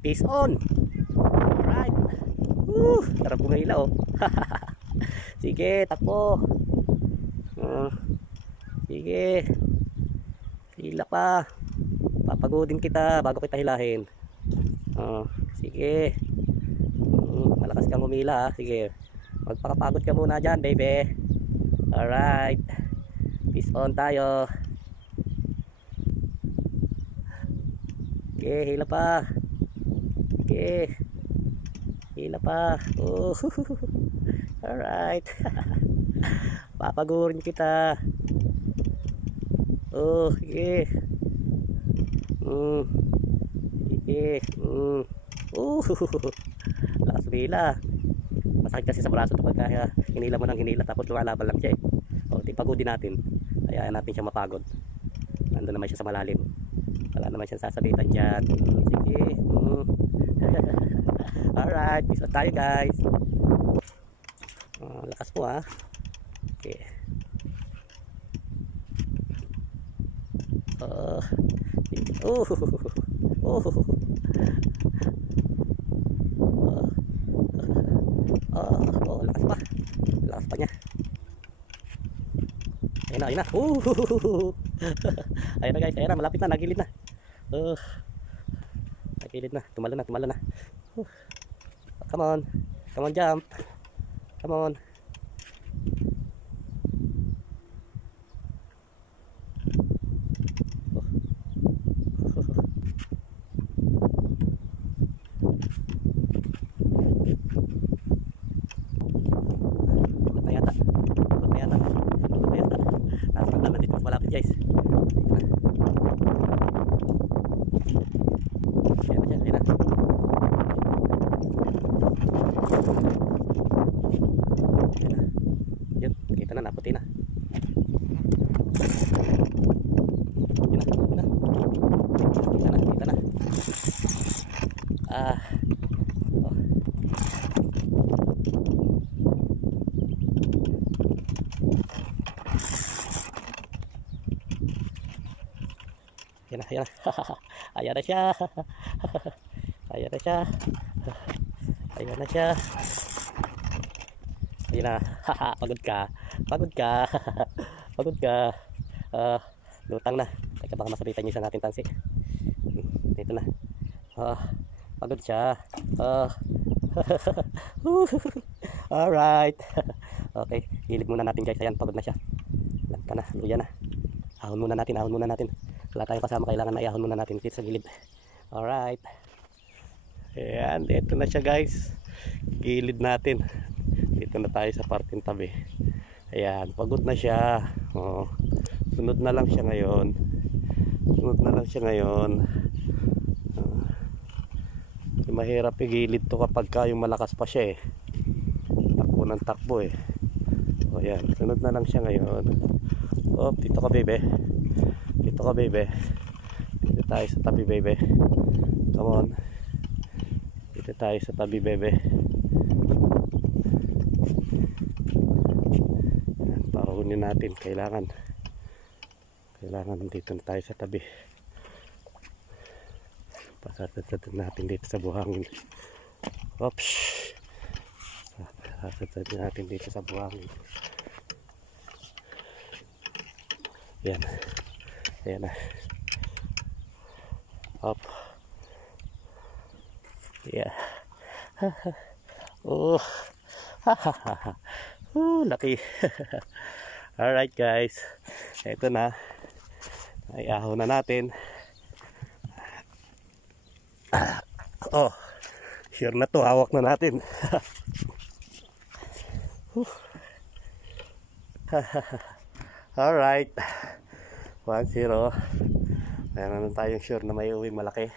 Peace on. Alright. Sarap kumila oh. Sige, takbo. Sige. Hila pa. Papagodin kita bago kita hilahin. Sige. Malakas kang humila ha. Sige. Magpakapagod ka muna dyan, baby. Alright. Peace on tayo. Sige, hila pa. Sige. Hila pa. Alright. Papagurin kita. Sige. Sige. Lakas humila. Masakit kasi sa braso ito pagka hinila mo ng hinila tapos lumalaban lang siya di pagodin natin. Hayaan natin siya mapagod. Nandun naman siya sa malalim. Wala naman siyang sasabitan dyan. Sige. Alright, peace out tayo guys. Lakas po ha. Okay. Lakas pa. Lakas pa niya. Ayun na, ayun na. Ayun na guys, ayun na, malapit na, nagilid na. Nagilid na, tumalo na, tumalo na. Come on. Come on, jump. Come on. Pagod na yata. Pagod na yata. Pagod na yata. Nasa na dito, mas malapit guys. Dito na. Ayan na, ayan na. Yun, kita na, naputi na. Yun na, yun na. Kita na, kita na. Ayan na, ayan na. Ayan na siya. Ayan na siya. Ayan na siya. Ayan na. Pagod ka. Pagod ka. Pagod ka. Lutang na. Teka, baka masabitan niyo sa natin tansi. Dito na. Pagod siya. Alright. Okay. Hilid muna natin guys. Ayan, pagod na siya. Lanta na. Luya na. Ahon muna natin. Ahon muna natin. Wala tayong kasama. Kailangan na iahon muna natin dito sa gilid. Alright. Ayan. Dito na siya guys. Gilid natin. Dito na tayo sa parteng tabi. Ayan, pagod na siya. Sunod na lang siya ngayon. Sunod na lang siya ngayon. Mahirap igilid to kapag yung malakas pa siya takbo ng takbo ayan, sunod na lang siya ngayon. Dito ka baby. Dito ka baby. Dito tayo sa tabi baby. Come on. Dito tayo sa tabi baby. Parunin natin, kailangan dito na tayo sa tabi. Pasasad natin dito sa buhangin. Oops. Pasasad natin dito sa buhangin. Yan. Ayan na. Up. Yeah. Laki. Alright guys, ito na, ay ahon na natin. Sure na to, hawak na natin. Alright, 1-0. Mayroon na tayong sure na may uwing malaki.